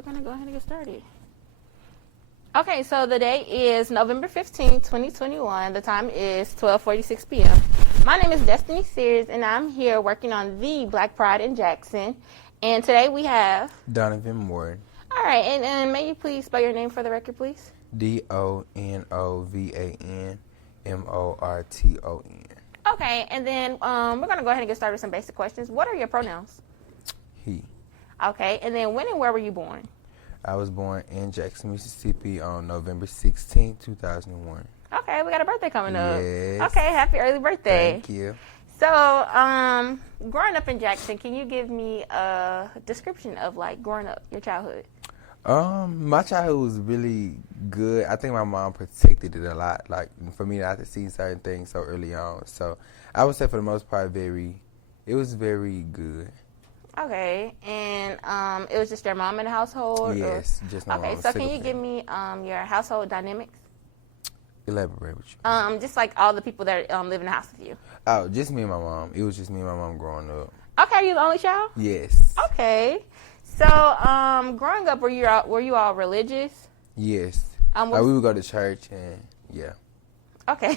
we're going to go ahead and get started. Okay, so the day is November 15, 2021. The time is 12:46 p.m. My name is Destiny Sears, and I'm here working on the Black Pride in Jackson. And today we have... Donovan Morton. All right, and may you please spell your name for the record, please? Donovan Morton. Okay, and then we're going to go ahead and get started with some basic questions. What are your pronouns? He. Okay, and then when and where were you born? I was born in Jackson, Mississippi on November 16, 2001. Okay, we got a birthday coming up. Yes. Okay, happy early birthday. Thank you. So, growing up in Jackson, can you give me a description of, like, growing up, your childhood? My childhood was really good. I think my mom protected it a lot, like, for me not to see certain things so early on. So, I would say for the most part, it was very good. Okay, and it was just your mom in the household? Yes, just my mom. Okay, so can you give me your household dynamics? Elaborate with you. Just like all the people that live in the house with you. Oh, just me and my mom. It was just me and my mom growing up. Okay, you the only child? Yes. Okay, so growing up, were you all religious? Yes. We would go to church and yeah. Okay.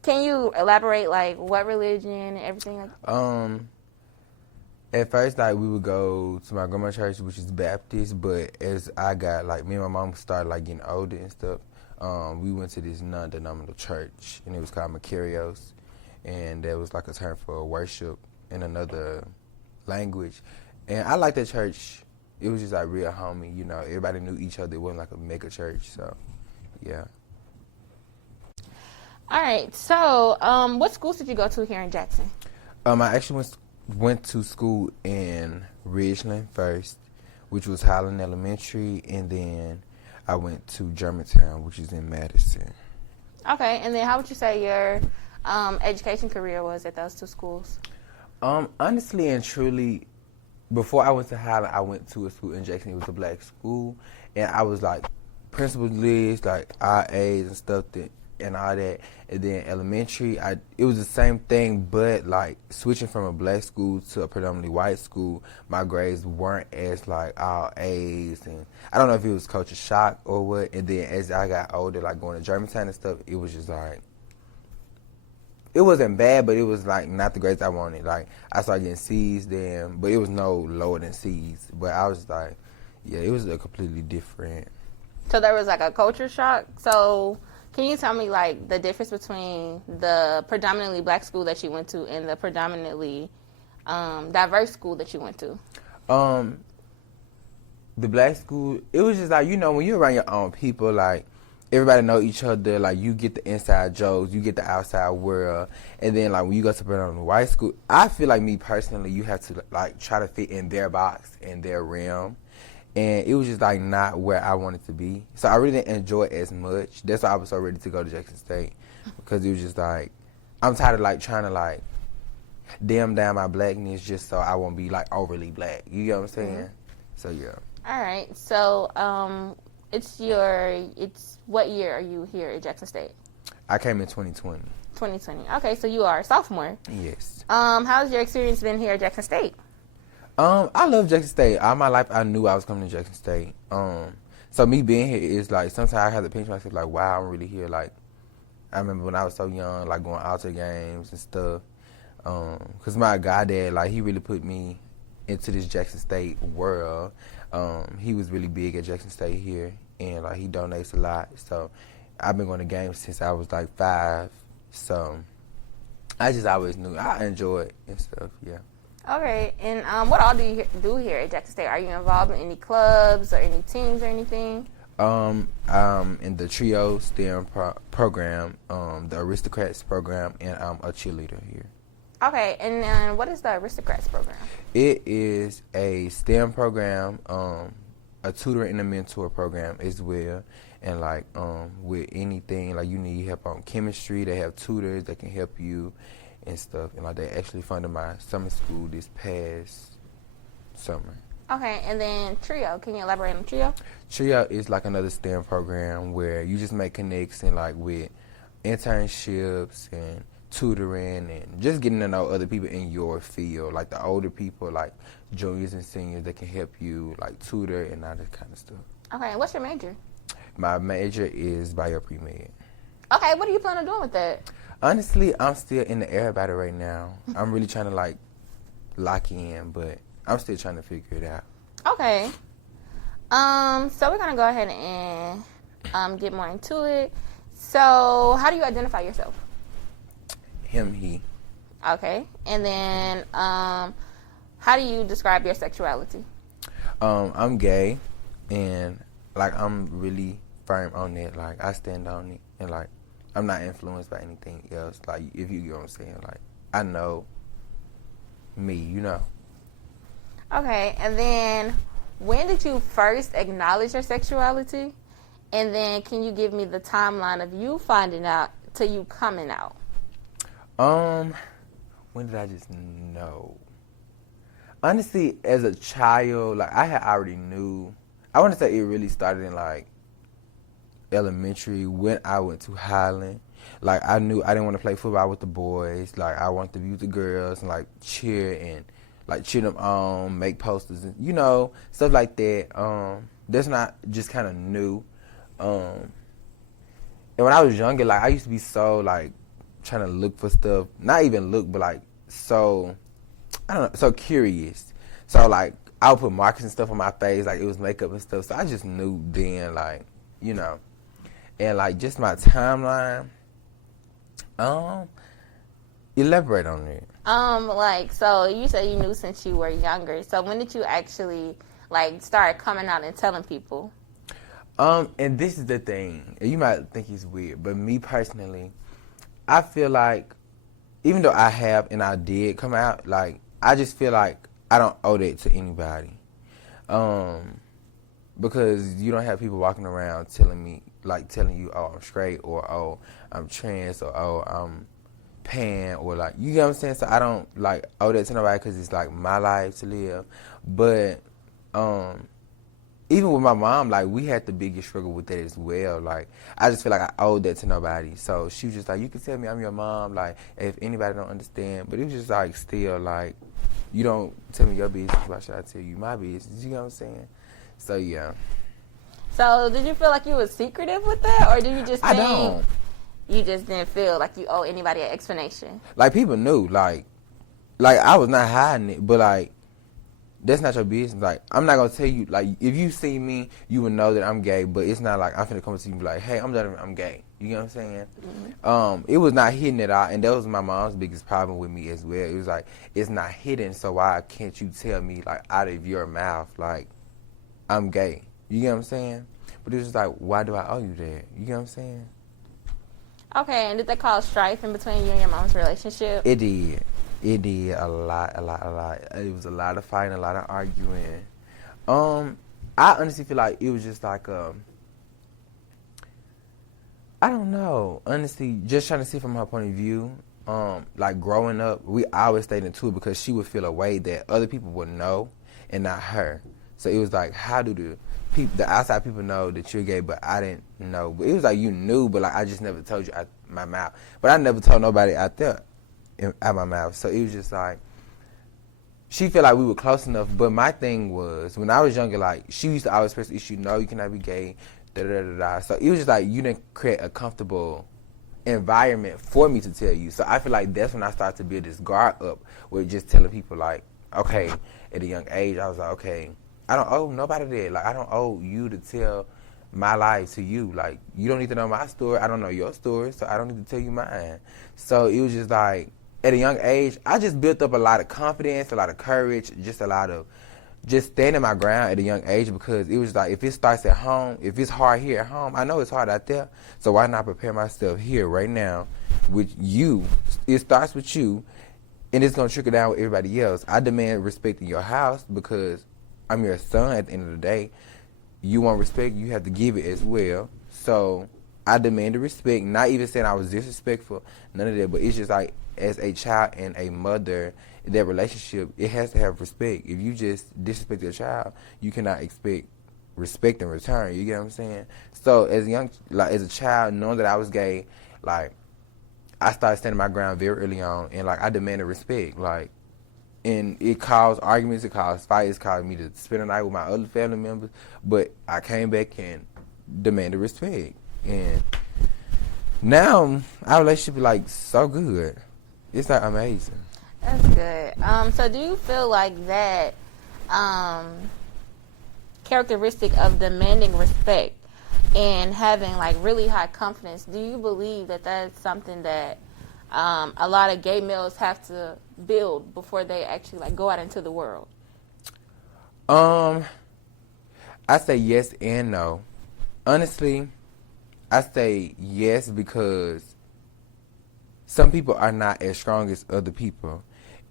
Can you elaborate, like, what religion and everything like that? At first, like, we would go to my grandma's church, which is Baptist, but as I got, like, me and my mom started, like, getting older and stuff, we went to this non-denominational church, and it was called Macarios, and that was, like, a term for worship in another language. And I liked that church. It was just, like, real homey, you know. Everybody knew each other. It wasn't, like, a mega church, so, yeah. All right, so what schools did you go to here in Jackson? I actually went to school in Ridgeland first, which was Highland Elementary, and then I went to Germantown, which is in Madison. Okay, and then how would you say your education career was at those two schools? Honestly and truly, before I went to Highland, I went to a school in Jackson. It was a black school, and I was like principal list, like RAs and stuff and all that. And then elementary, it was the same thing, but like switching from a black school to a predominantly white school, my grades weren't as like all A's, and I don't know if it was culture shock or what. And then as I got older, like going to Germantown and stuff, it was just like, it wasn't bad, but it was like not the grades I wanted. Like I started getting C's then, but it was no lower than C's. But I was like, yeah, it was a completely different. So there was like a culture shock. So can you tell me, like, the difference between the predominantly black school that you went to and the predominantly diverse school that you went to? The black school, it was just like, you know, when you're around your own people, like, everybody know each other, like, you get the inside jokes, you get the outside world, and then, like, when you go to predominantly white school, I feel like me personally, you have to, like, try to fit in their box, in their realm. And it was just, like, not where I wanted to be. So I really didn't enjoy it as much. That's why I was so ready to go to Jackson State. Because it was just, like, I'm tired of, like, trying to, like, dim down my blackness just so I won't be, like, overly black. You get what I'm saying? Mm-hmm. So, yeah. All right. So, it's what year are you here at Jackson State? I came in 2020. 2020. Okay, so you are a sophomore. Yes. How's your experience been here at Jackson State? I love Jackson State. All my life, I knew I was coming to Jackson State. So me being here is like, sometimes I have to pinch myself, like, wow, I'm really here. Like, I remember when I was so young, like, going out to games and stuff. Because my goddad, like, he really put me into this Jackson State world. He was really big at Jackson State here, and, like, he donates a lot. So I've been going to games since I was, like, 5. So I just always knew I enjoy it and stuff, yeah. Okay, and what all do you do here at Jackson State? Are you involved in any clubs or any teams or anything? I'm in the Trio STEM program, the Aristocrats program, and I'm a cheerleader here. Okay, and then what is the Aristocrats program? It is a STEM program, a tutor and a mentor program as well. And, like, with anything, like, you need help on chemistry, they have tutors that can help you and stuff, and like they actually funded my summer school this past summer. Okay, and then Trio, can you elaborate on Trio? Trio is like another STEM program where you just make connections like with internships and tutoring and just getting to know other people in your field, like the older people, like juniors and seniors that can help you, like tutor and all that kind of stuff. Okay, and what's your major? My major is bio pre-med. Okay, what are you planning on doing with that? Honestly, I'm still in the air about it right now. I'm really trying to like lock in, but I'm still trying to figure it out. Okay. So we're gonna go ahead and get more into it. So, how do you identify yourself? Him, he. Okay. And then, how do you describe your sexuality? I'm gay, and like I'm really firm on it. Like I stand on it, and like I'm not influenced by anything else. Like if you get what I'm saying, like I know me, you know. Okay. And then, when did you first acknowledge your sexuality? And then, can you give me the timeline of you finding out to you coming out? When did I just know? Honestly, as a child, like I had already knew. I want to say it really started in like elementary when I went to Highland. Like I knew I didn't want to play football with the boys. Like I wanted to be with the girls and like cheer and like cheer them on, make posters and you know stuff like that. That's not just kind of new. And when I was younger, like I used to be so like trying to look for stuff, not even look, but like so I don't know, so curious. So like I would put markers and stuff on my face, like it was makeup and stuff. So I just knew then, like you know, and like just my timeline. Elaborate on it. Like so you said you knew since you were younger. So when did you actually like start coming out and telling people? And this is the thing. You might think it's weird, but me personally, I feel like even though I have and I did come out, like I just feel like I don't owe that to anybody. Because you don't have people walking around telling you, oh, I'm straight, or oh, I'm trans, or oh, I'm pan, or like, you get what I'm saying? So I don't like owe that to nobody because it's like my life to live. But even with my mom, like we had the biggest struggle with that as well. Like I just feel like I owed that to nobody. So she was just like, you can tell me I'm your mom, like if anybody don't understand. But it was just like still like, you don't tell me your business, why should I tell you my business? You know what I'm saying? So yeah. So did you feel like you were secretive with that, or do you just think I don't. You just didn't feel like you owe anybody an explanation? Like people knew, like I was not hiding it, but like that's not your business. Like I'm not gonna tell you. Like if you see me, you would know that I'm gay. But it's not like I'm finna come to you and be like, hey, I'm Donovan, I'm gay. You know what I'm saying? Mm-hmm. It was not hidden at all, and that was my mom's biggest problem with me as well. It was like it's not hidden, so why can't you tell me like out of your mouth like I'm gay? You get what I'm saying? But it was just like, why do I owe you that? You get what I'm saying? Okay, and did that cause strife in between you and your mom's relationship? It did. It did a lot. It was a lot of fighting, a lot of arguing. I honestly feel like it was just like I don't know. Honestly, just trying to see from her point of view. Like growing up, we always stayed into it because she would feel a way that other people would know and not her. So it was like, how do the outside people know that you're gay, but I didn't know. But it was like you knew, but like I just never told you out my mouth. But I never told nobody out there out my mouth. So it was just like she felt like we were close enough. But my thing was when I was younger, like she used to always press the issue, no, you cannot be gay, da da da da. So it was just like you didn't create a comfortable environment for me to tell you. So I feel like that's when I started to build this guard up with just telling people like, okay, at a young age, I was like, okay, I don't owe nobody that. Like, I don't owe you to tell my life to you. Like, you don't need to know my story. I don't know your story, so I don't need to tell you mine. So it was just like, at a young age, I just built up a lot of confidence, a lot of courage, just a lot of just standing my ground at a young age because it was like, if it starts at home, if it's hard here at home, I know it's hard out there. So why not prepare myself here right now with you? It starts with you, and it's going to trickle down with everybody else. I demand respect in your house because I'm your son at the end of the day. You want respect, you have to give it as well. So I demanded respect, not even saying I was disrespectful, none of that, but it's just like as a child and a mother, that relationship, it has to have respect. If you just disrespect your child, you cannot expect respect in return. You get what I'm saying? So as a child, knowing that I was gay, like I started standing my ground very early on, and like I demanded respect, like, and it caused arguments, it caused fights, it caused me to spend the night with my other family members, but I came back and demanded respect, and now our relationship is like so good. It's like amazing. That's good. So do you feel like that characteristic of demanding respect and having like really high confidence, do you believe that that's something that a lot of gay males have to build before they actually like go out into the world? I say yes and no. Honestly, I say yes because some people are not as strong as other people.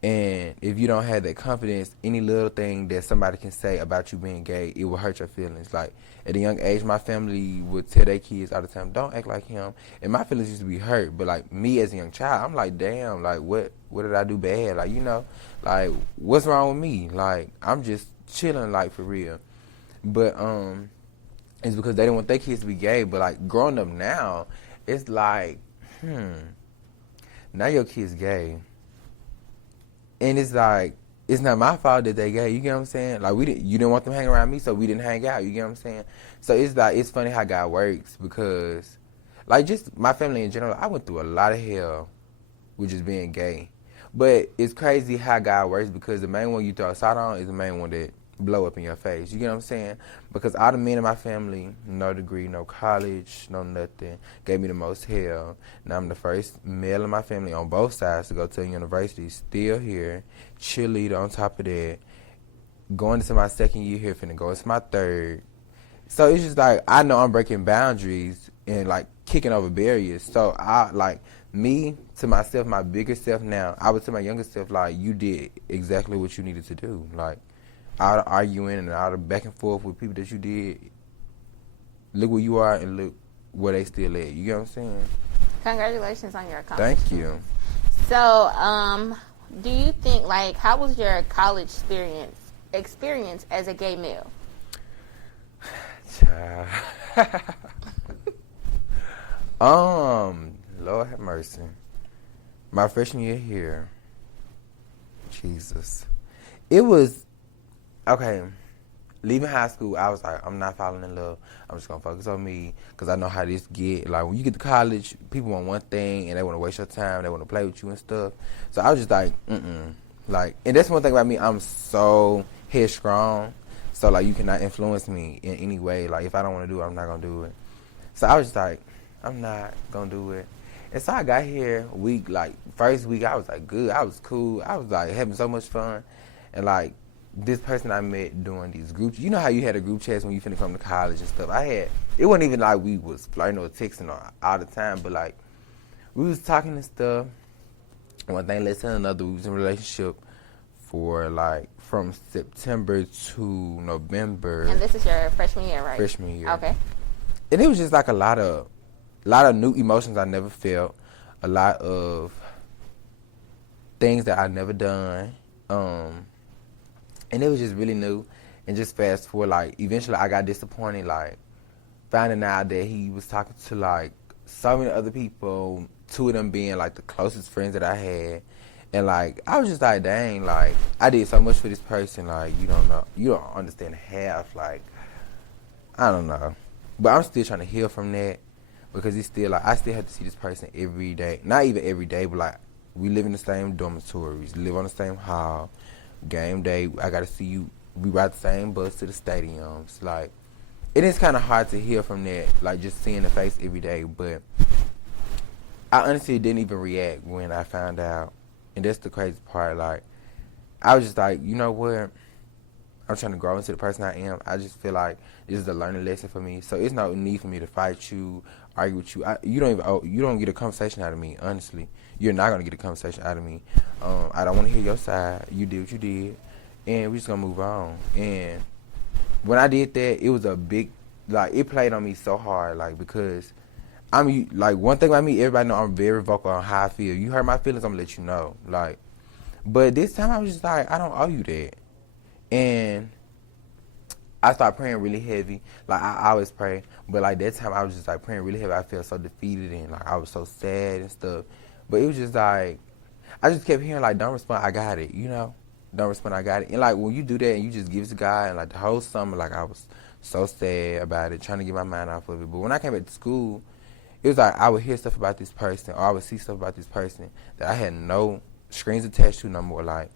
And if you don't have that confidence, any little thing that somebody can say about you being gay, it will hurt your feelings. Like, at a young age, my family would tell their kids all the time, don't act like him. And my feelings used to be hurt. But, like, me as a young child, I'm like, damn, like, what did I do bad? Like, you know, like, what's wrong with me? Like, I'm just chilling, like, for real. But, it's because they didn't want their kids to be gay. But, like, growing up now, it's like, now your kid's gay. And it's like, it's not my fault that they gay. You get what I'm saying? Like, you didn't want them hanging around me, so we didn't hang out. You get what I'm saying? So it's like, it's funny how God works because, like, just my family in general, I went through a lot of hell with just being gay. But it's crazy how God works because the main one you throw a side on is the main one that blow up in your face. You get what I'm saying? Because all the men in my family, no degree, no college, no nothing, gave me the most hell. Now I'm the first male in my family on both sides to go to a university, still here, cheerleader on top of that, going into my second year here, finna go into my third. So it's just like, I know I'm breaking boundaries and like kicking over barriers. So I, like, me to myself, my bigger self now, I would tell my younger self, like, you did exactly what you needed to do. Like, out of arguing and out of back and forth with people that you did, look where you are and look where they still at. You get what I'm saying? Congratulations on your accomplishments. Thank you. So, do you think, like, how was your college experience as a gay male? Lord have mercy. My freshman year here, Jesus, it was. Okay, leaving high school, I was like, I'm not falling in love. I'm just going to focus on me because I know how this get. Like, when you get to college, people want one thing, and they want to waste your time. They want to play with you and stuff. So I was just like, Like, and that's one thing about me. I'm so headstrong. So, like, you cannot influence me in any way. Like, if I don't want to do it, I'm not going to do it. So I was just like, I'm not going to do it. And so I got here first week, I was like, good. I was cool. I was, like, having so much fun. And, like, this person I met doing these groups, you know how you had a group chats when you finna come to college and stuff. It wasn't even like we was flirting or texting all the time, but like we was talking and stuff. One thing led to another. We was in a relationship for like from September to November. And this is your freshman year, right? Freshman year. Okay. And it was just like a lot of new emotions I never felt, a lot of things that I never done. And it was just really new. And just fast forward, like, eventually I got disappointed, like, finding out that he was talking to, like, so many other people, two of them being, like, the closest friends that I had. And, like, I was just like, dang, like, I did so much for this person, like, you don't understand half, like, I don't know. But I'm still trying to heal from that because it's still, like, I still have to see this person every day. Not even every day, but, like, we live in the same dormitories, live on the same hall. Game day, I gotta see you. We ride the same bus to the stadiums. Like, it is kind of hard to hear from that, like just seeing the face every day. But I honestly didn't even react when I found out, and that's the crazy part. Like, I was just like, you know what? I'm trying to grow into the person I am. I just feel like this is a learning lesson for me. So it's no need for me to fight you, argue with you. You don't get a conversation out of me. Honestly, you're not gonna get a conversation out of me. I don't want to hear your side. You did what you did, and we're just gonna move on. And when I did that, it was a big, like, it played on me so hard, like, because I'm like, one thing about me, everybody know I'm very vocal on how I feel. You hurt my feelings, I'm gonna let you know. Like, but this time I was just like, I don't owe you that. And I started praying really heavy. Like, I always pray. But, like, that time I was just, like, praying really heavy. I felt so defeated and, like, I was so sad and stuff. But it was just like, I just kept hearing like, don't respond, I got it, don't respond, I got it. And like when you do that and you just give it to God, and like the whole summer, like I was so sad about it, trying to get my mind off of it. But when I came back to school, it was like I would hear stuff about this person, or I would see stuff about this person that I had no strings attached to no more. Like,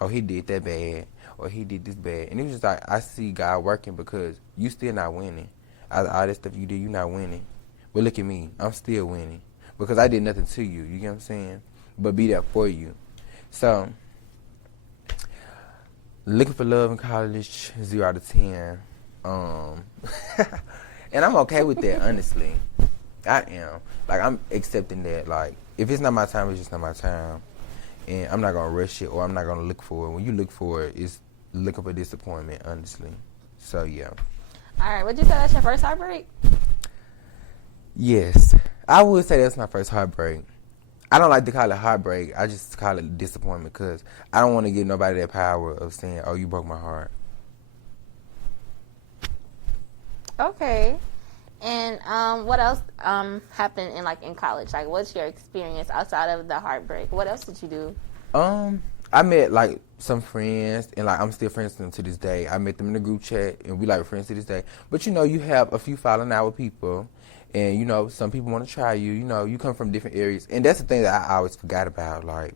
oh, he did that bad, or he did this bad. And it was just like, I see God working because you still not winning. All that stuff you did, you not winning. But look at me, I'm still winning because I did nothing to you. You get what I'm saying? But be there for you. So, looking for love in college, 0 out of 10. And I'm okay with that, honestly. I am. Like, I'm accepting that. Like, if it's not my time, it's just not my time. And I'm not going to rush it, or I'm not going to look for it. When you look for it, it's looking for disappointment, honestly. So, yeah. All right. Would you say that's your first heartbreak? Yes. I would say that's my first heartbreak. I don't like to call it heartbreak. I just call it disappointment because I don't want to give nobody that power of saying, oh, you broke my heart. Okay. And what else happened in college? Like, what's your experience outside of the heartbreak? What else did you do? I met like some friends, and like I'm still friends with them to this day. I met them in the group chat, and we like friends to this day. But you have a few falling out with people, and some people want to try you. You come from different areas, and that's the thing that I always forgot about. Like,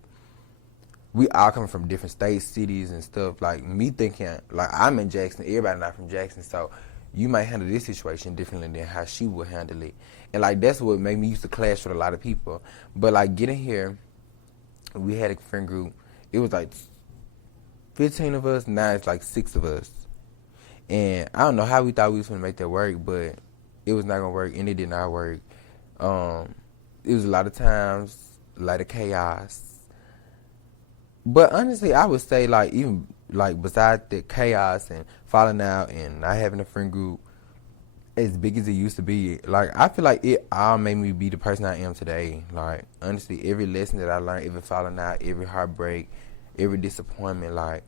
we all come from different states, cities, and stuff. Like me thinking, like I'm in Jackson, everybody not from Jackson, so you might handle this situation differently than how she would handle it. And, like, that's what made me used to clash with a lot of people. But, like, getting here, we had a friend group. It was, like, 15 of us. Now it's, like, 6 of us. And I don't know how we thought we was going to make that work, but it was not going to work, and it did not work. It was a lot of times, a lot of chaos. But, honestly, I would say, like, even like besides the chaos and falling out and not having a friend group as big as it used to be, like I feel like it all made me be the person I am today. Like honestly, every lesson that I learned, every falling out, every heartbreak, every disappointment, like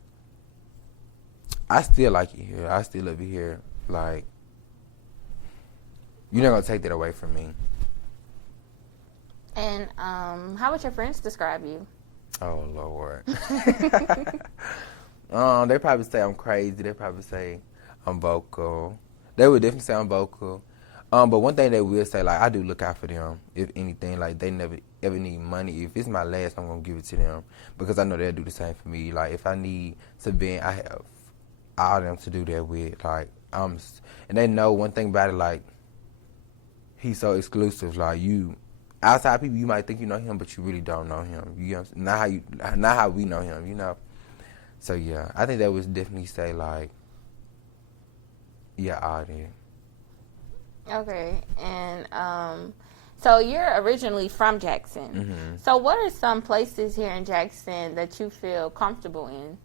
I still like it here. I still love it here. Like you're not gonna take that away from me. And how would your friends describe you? Oh Lord. They probably say I'm crazy. They probably say I'm vocal. They would definitely say I'm vocal. But one thing they will say, like, I do look out for them. If anything, like, they never ever need money. If it's my last, I'm going to give it to them. Because I know they'll do the same for me. Like, if I need to vent, I have all of them to do that with. Like, and they know one thing about it, like, he's so exclusive. Like, outside people, you might think you know him, but you really don't know him. You know, not how we know him, So, yeah, I think that would definitely say, like, yeah, all that. Okay, and so you're originally from Jackson. Mm-hmm. So what are some places here in Jackson that you feel comfortable in?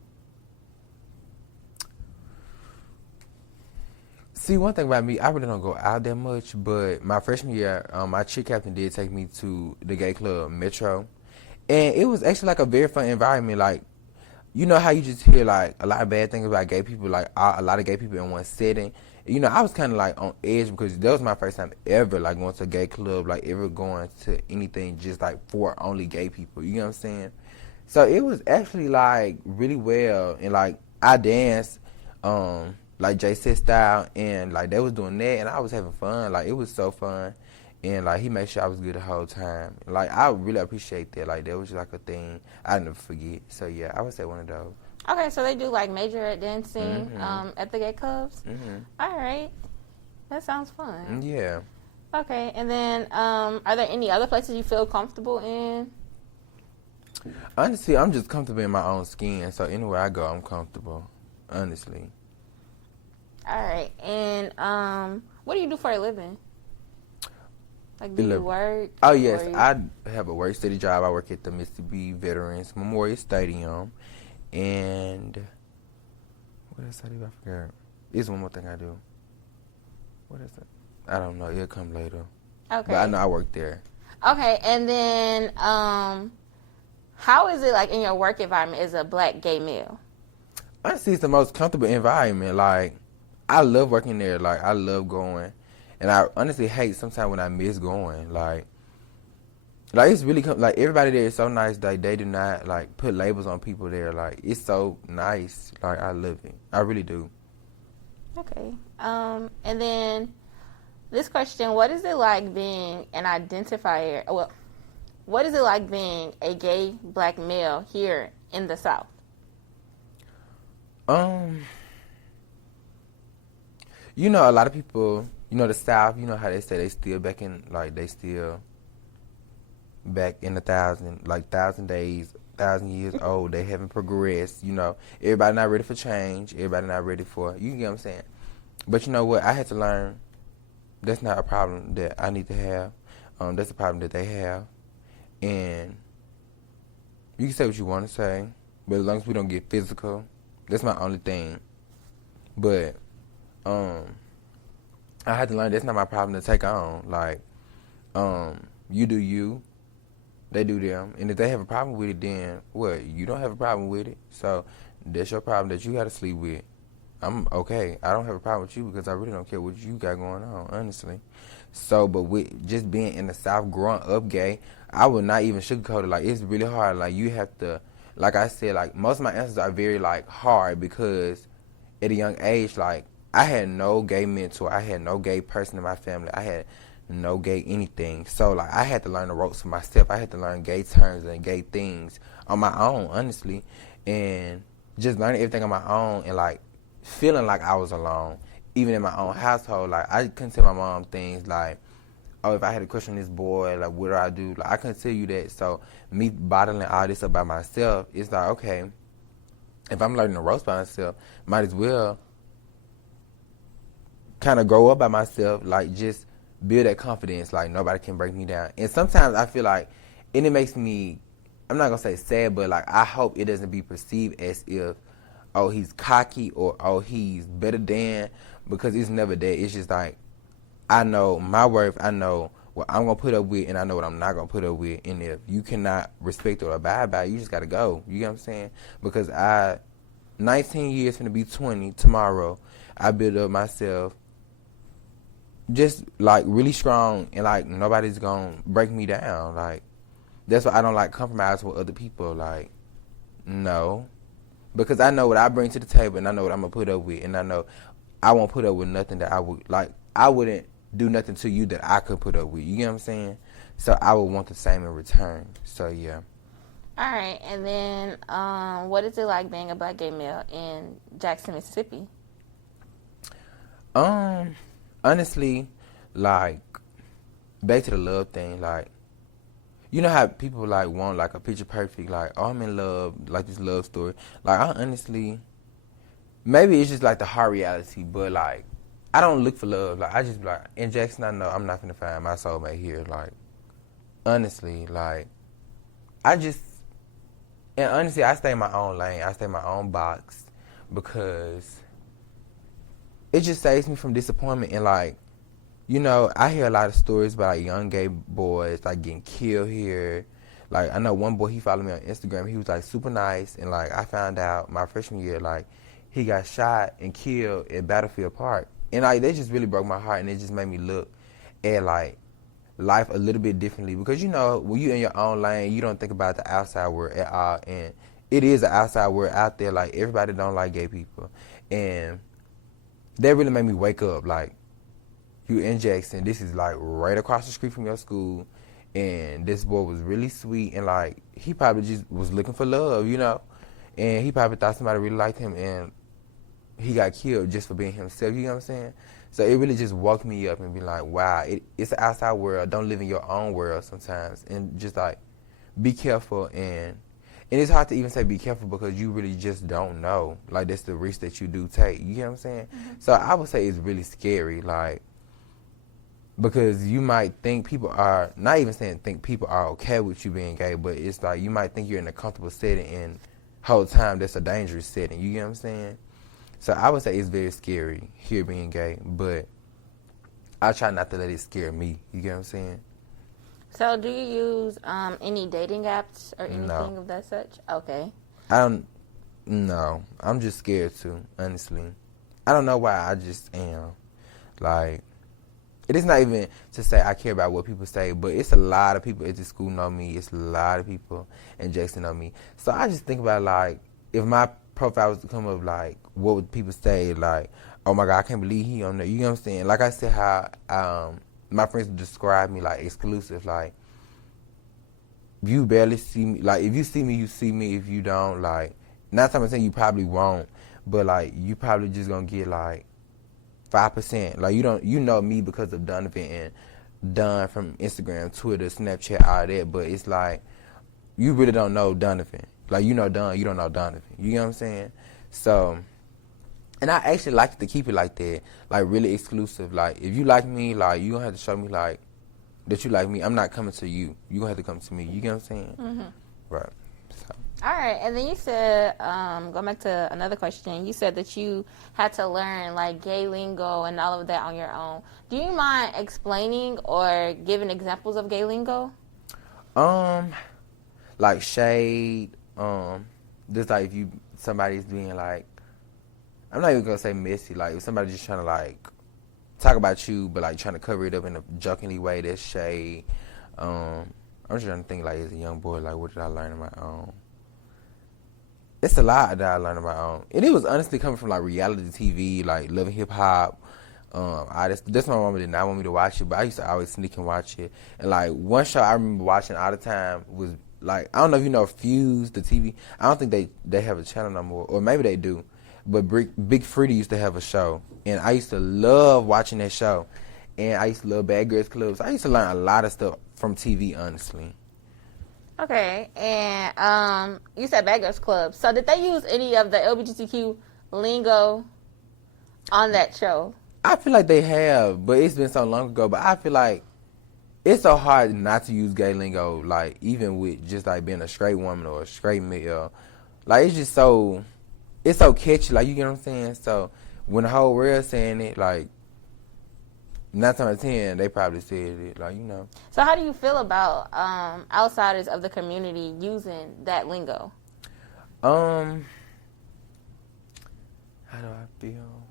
See, one thing about me, I really don't go out that much, but my freshman year, my cheer captain did take me to the gay club, Metro, and it was actually like a very fun environment. Like, you know how you just hear like a lot of bad things about gay people, like a lot of gay people in one setting. I was kind of like on edge because that was my first time ever like going to a gay club, like ever going to anything just like for only gay people. You know what I'm saying? So it was actually like really well, and like I danced, like Jay said style, and like they was doing that, and I was having fun. Like it was so fun, and like he made sure I was good the whole time. Like I really appreciate that. Like that was just like a thing I never forget. So yeah, I would say one of those. Okay, so they do like major dancing at the gay clubs. Mm-hmm. All right, that sounds fun. Yeah. Okay, and then are there any other places you feel comfortable in? Honestly, I'm just comfortable in my own skin, so anywhere I go, I'm comfortable. Honestly. All right, and what do you do for a living? Like, do you work? Oh, yes, I have a work steady job. I work at the Mississippi Veterans Memorial Stadium, and what else I do? I forgot. There's one more thing I do. What is it? I don't know. It'll come later. Okay. But I know I work there. Okay, and then how is it like in your work environment as a black gay male? Honestly, it's the most comfortable environment. Like, I love working there. Like, I love going. And I honestly hate sometimes when I miss going. Like, Like, it's really, like, everybody there is so nice. Like, they do not, like, put labels on people there. Like, it's so nice. Like, I love it. I really do. Okay. And then this question, what is it like being an identifier? Well, what is it like being a gay black male here in the South? You know, a lot of people, you know, the South, you know how they say they still back in, like, they still back in the thousand days, 1,000 years old. They haven't progressed, you know. Everybody not ready for change. Everybody not ready for, you get what I'm saying? But you know what? I had to learn that's not a problem that I need to have. That's a problem that they have. And you can say what you want to say, but as long as we don't get physical, that's my only thing. But I had to learn that's not my problem to take on. Like, you do you, they do them. And if they have a problem with it, then what? You don't have a problem with it. So that's your problem that you got to sleep with. I'm okay. I don't have a problem with you because I really don't care what you got going on, honestly. So, but with just being in the South, growing up gay, I would not even sugarcoat it. Like, it's really hard. Like, you have to, like I said, like, most of my answers are very, like, hard because at a young age, like, I had no gay mentor. I had no gay person in my family. I had no gay anything. So, like, I had to learn the ropes for myself. I had to learn gay terms and gay things on my own, honestly. And just learning everything on my own and, like, feeling like I was alone, even in my own household. Like, I couldn't tell my mom things like, oh, if I had a crush on this boy, like, what do I do? Like, I couldn't tell you that. So me bottling all this up by myself, it's like, okay, if I'm learning the ropes by myself, might as well kind of grow up by myself, like, just build that confidence, like, nobody can break me down. And sometimes I feel like, and it makes me, I'm not going to say sad, but, like, I hope it doesn't be perceived as if, oh, he's cocky or, oh, he's better than, because it's never that. It's just like, I know my worth, I know what I'm going to put up with, and I know what I'm not going to put up with. And if you cannot respect or abide by it, you just got to go. You get what I'm saying? Because 19 years finna be 20 tomorrow, I built up myself just, like, really strong, and, like, nobody's going to break me down. Like, that's why I don't like compromise with other people. Like, no. Because I know what I bring to the table, and I know what I'm going to put up with, and I know I won't put up with nothing that I would, like, I wouldn't do nothing to you that I could put up with. You get what I'm saying? So I would want the same in return. So, yeah. All right. And then what is it like being a black gay male in Jackson, Mississippi? Honestly, like, back to the love thing, like, you know how people, like, want, like, a picture perfect, like, oh, I'm in love, like, this love story. Like, I honestly, maybe it's just, like, the hard reality, but, like, I don't look for love. Like, I just be like, in Jackson, I know I'm not going to find my soulmate here. Like, honestly, like, and honestly, I stay in my own lane. I stay in my own box because it just saves me from disappointment. And, like, you know, I hear a lot of stories about, like, young gay boys, like, getting killed here. Like, I know one boy, he followed me on Instagram. He was, like, super nice. And, like, I found out my freshman year, like, he got shot and killed at Battlefield Park. And, like, that just really broke my heart. And it just made me look at, like, life a little bit differently. Because, you know, when you're in your own lane, you don't think about the outside world at all. And it is an outside world out there. Like, everybody don't like gay people. And that really made me wake up. Like, you in Jackson, this is, like, right across the street from your school, and this boy was really sweet, and, like, he probably just was looking for love, you know, and he probably thought somebody really liked him, and he got killed just for being himself, you know what I'm saying? So it really just woke me up and be like, wow, it's the outside world. Don't live in your own world sometimes, and just, like, be careful. And it's hard to even say be careful because you really just don't know. Like, that's the risk that you do take, you know what I'm saying? Mm-hmm. So I would say it's really scary, like, because you might think people are, not even saying think people are okay with you being gay, but it's like you might think you're in a comfortable setting, and whole time that's a dangerous setting. You get what I'm saying? So I would say it's very scary here being gay, but I try not to let it scare me. You get what I'm saying? So do you use any dating apps or anything of that such? Okay. No. I'm just scared too, honestly. I don't know why, I just am. Like, it is not even to say I care about what people say, but it's a lot of people at this school know me. It's a lot of people in Jackson know me. So I just think about, like, if my profile was to come up, like, what would people say? Like, oh my God, I can't believe he on there. You know what I'm saying? Like I said, how my friends describe me like exclusive. Like, you barely see me. Like, if you see me, you see me. If you don't, like, not time I'm saying you probably won't, but like you probably just gonna get like 5%. Like, you know me because of Donovan and Don from Instagram, Twitter, Snapchat, all that. But it's like you really don't know Donovan. Like, you know Don, you don't know Donovan. You know what I'm saying? So, and I actually like to keep it like that, like really exclusive. Like, if you like me, like, you gonna have to show me like that you like me. I'm not coming to you. You gonna have to come to me. You get what I'm saying? Mm-hmm. Right. So. All right, and then you said, going back to another question, you said that you had to learn like gay lingo and all of that on your own. Do you mind explaining or giving examples of gay lingo? Like shade. Just like if somebody's being like, I'm not even gonna say messy. Like, if somebody's just trying to like talk about you, but like trying to cover it up in a jokingly way, that's shade. I'm just trying to think, like, as a young boy, like, what did I learn on my own? It's a lot that I learned on my own. And it was honestly coming from, like, reality TV, like, Love and Hip Hop. That's my mama did not want me to watch it, but I used to always sneak and watch it. And, like, one show I remember watching all the time was, like, I don't know if you know Fuse, the TV. I don't think they have a channel no more, or maybe they do. But Big Freddie used to have a show, and I used to love watching that show. And I used to love Bad Girls Clubs. I used to learn a lot of stuff from TV, honestly. Okay, and you said Bad Girls Club. So did they use any of the LGBTQ lingo on that show? I feel like they have, but it's been so long ago. But I feel like it's so hard not to use gay lingo, like, even with just, like, being a straight woman or a straight male. Like, it's just so, it's so catchy, like, you get what I'm saying? So when the whole world's saying it, like, 9 times out of 10, they probably said it, like, you know. So how do you feel about outsiders of the community using that lingo? How do I feel?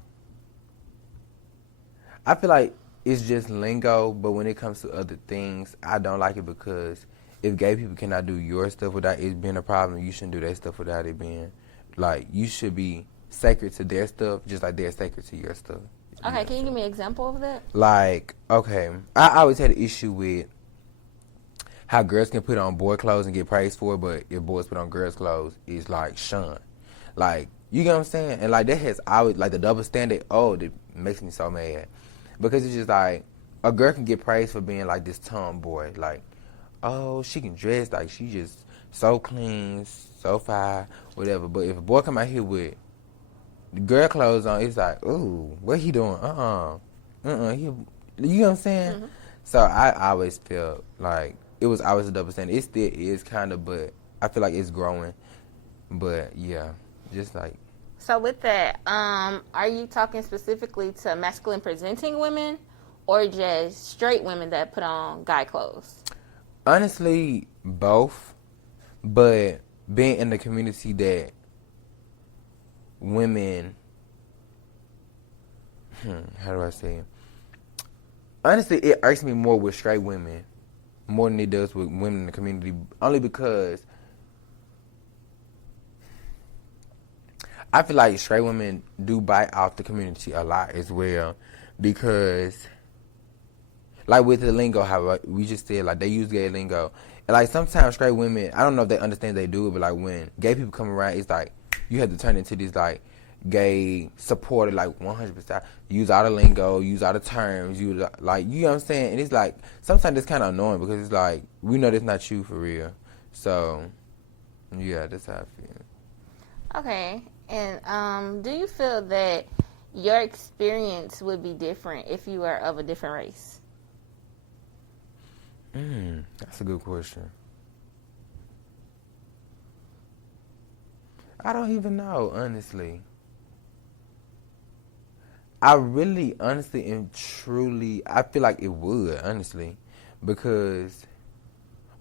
I feel like it's just lingo, but when it comes to other things, I don't like it, because if gay people cannot do your stuff without it being a problem, you shouldn't do their stuff without it being, like, you should be sacred to their stuff just like they're sacred to your stuff. Okay, can you give me an example of that? Like, okay, I always had an issue with how girls can put on boy clothes and get praised for it, but if boys put on girls' clothes, it's like shunned. Like, you get what I'm saying? And like, that has always, like, the double standard, that makes me so mad. Because it's just like, a girl can get praised for being like this tomboy. Like, oh, she can dress, like, she just so clean, so fine, whatever. But if a boy come out here with the girl clothes on, it's like, ooh, what he doing? You know what I'm saying? Mm-hmm. So I always felt like it was always a double standard. It still is kind of, but I feel like it's growing. But yeah, just like. So with that, are you talking specifically to masculine presenting women, or just straight women that put on guy clothes? Honestly, both. But being in the community that women, how do I say it? Honestly, it irks me more with straight women more than it does with women in the community, only because I feel like straight women do bite off the community a lot as well, because, like, with the lingo, how we just said, like, they use gay lingo. And, like, sometimes straight women, I don't know if they understand they do it, but, like, when gay people come around, it's like, you have to turn into this, like, gay supporter, like, 100%. Use all the lingo, use all the terms, use, like, you know what I'm saying? And it's like, sometimes it's kind of annoying, because it's like, we know that's not you for real. So, yeah, that's how I feel. Okay. And do you feel that your experience would be different if you were of a different race? That's a good question. I don't even know, honestly. I really, honestly, and truly, I feel like it would, honestly, because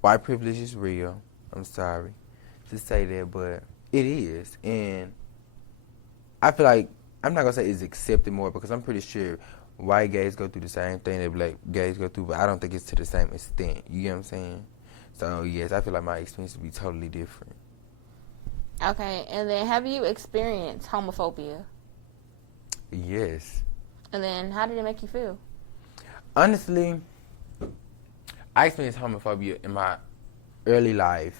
white privilege is real. I'm sorry to say that, but it is. And I feel like, I'm not going to say it's accepted more, because I'm pretty sure white gays go through the same thing that black gays go through, but I don't think it's to the same extent. You get what I'm saying? So, yes, I feel like my experience would be totally different. Okay, and then have you experienced homophobia? Yes. And then how did it make you feel? Honestly, I experienced homophobia in my early life.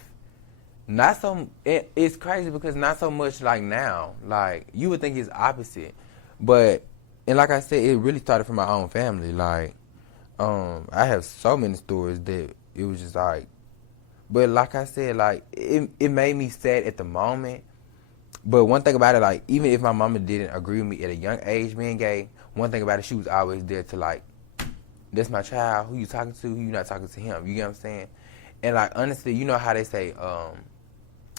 Not so, it's crazy because not so much like now. Like, you would think it's opposite. But, and like I said, it really started from my own family. Like, I have so many stories that it was just like, but like I said, like, it made me sad at the moment. But one thing about it, like, even if my mama didn't agree with me at a young age being gay, one thing about it, she was always there to, like, that's my child. Who you talking to? Who you not talking to him? You get what I'm saying? And, like, honestly, you know how they say,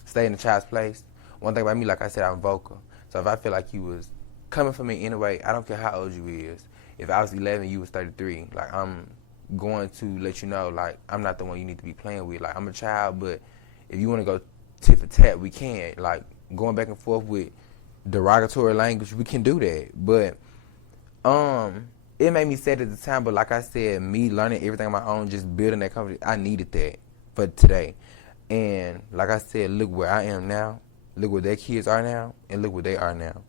stay in the child's place? One thing about me, like I said, I'm vocal. So if I feel like you was coming for me anyway, I don't care how old you is. If I was 11, you was 33. Like, I'm going to let you know, like, I'm not the one you need to be playing with. Like, I'm a child, but if you want to go tit for tat, we can. Like, going back and forth with derogatory language, we can do that. But it made me sad at the time, but like I said, me learning everything on my own, just building that company, I needed that for today. And like I said, look where I am now, look where their kids are now, and look where they are now.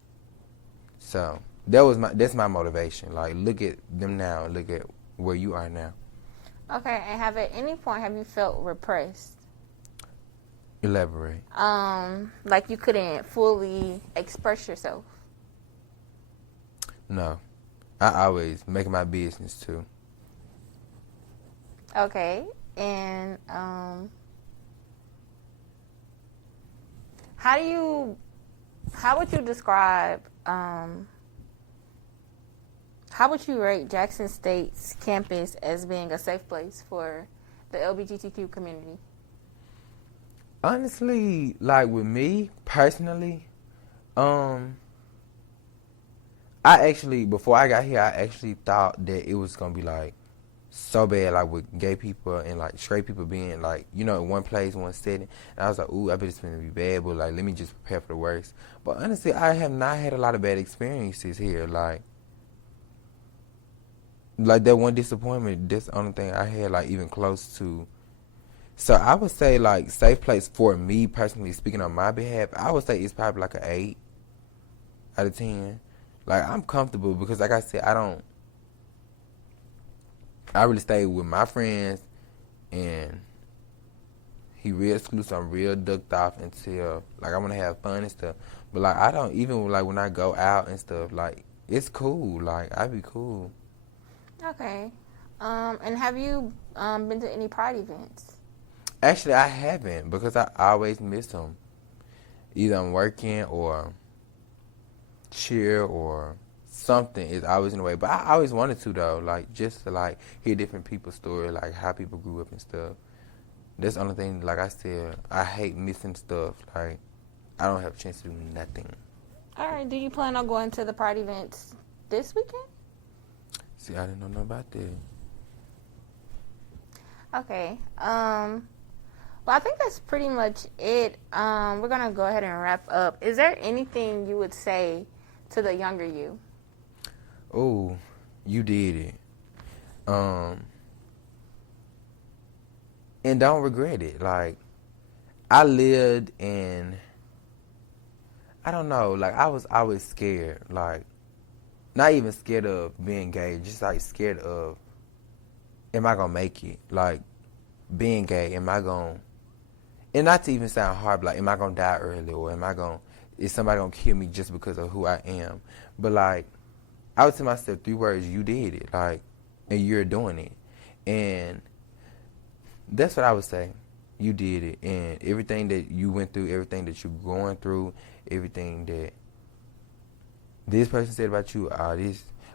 So that's my motivation. Like, look at them now, look at where you are now. Okay, and have at any point have you felt repressed? Elaborate. Like you couldn't fully express yourself? No. I always make my business too. Okay, and how would you describe, how would you rate Jackson State's campus as being a safe place for the LGBTQ community? Honestly, like with me personally, I actually, before I got here, I actually thought that it was gonna be like so bad, like with gay people and like straight people being like, you know, in one place, one setting. And I was like, ooh, I bet it's gonna be bad, but like, let me just prepare for the worst. But honestly, I have not had a lot of bad experiences here. Like that one disappointment, that's the only thing I had like even close to. So I would say like safe place for me personally, speaking on my behalf, I would say it's probably like an 8 out of 10. Like, I'm comfortable because, like I said, I really stay with my friends, and he real exclusive. I'm real ducked off until, like, I want to have fun and stuff. But, like, I don't even, like, when I go out and stuff, like, it's cool. Like, I be cool. Okay. And have you been to any Pride events? Actually, I haven't because I always miss them. Either I'm working or cheer or something is always in the way. But I always wanted to, though, like, just to, like, hear different people's story, like, how people grew up and stuff. That's the only thing, like I said, I hate missing stuff. Like, I don't have a chance to do nothing. All right. Do you plan on going to the Pride events this weekend? See, I didn't know nothing about that. Okay. Well, I think that's pretty much it. We're going to go ahead and wrap up. Is there anything you would say to the younger you? Oh, you did it. And don't regret it. Like, I lived in, I don't know, like, I was always scared. Like, not even scared of being gay, just, like, scared of, am I going to make it? Like, being gay, am I going to, and not to even sound hard, but like, am I going to die early? Or is somebody going to kill me just because of who I am? But, like, I would tell myself 3 words, you did it. Like, and you're doing it. And that's what I would say. You did it. And everything that you went through, everything that you're going through, everything that this person said about you,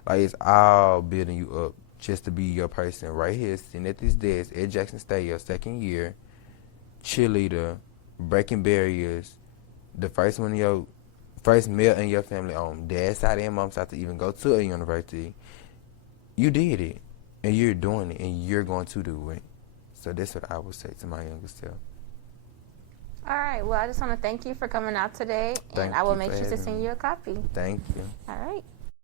it's all building you up just to be your person right here, sitting at this desk at Jackson State, your 2nd year, cheerleader, breaking barriers, the first male in your family on dad's side and mom's side to even go to a university. You did it, and you're doing it, and you're going to do it. So that's what I would say to my younger self. All right. Well, I just want to thank you for coming out today, and I will make sure to send you a copy. Thank you. All right.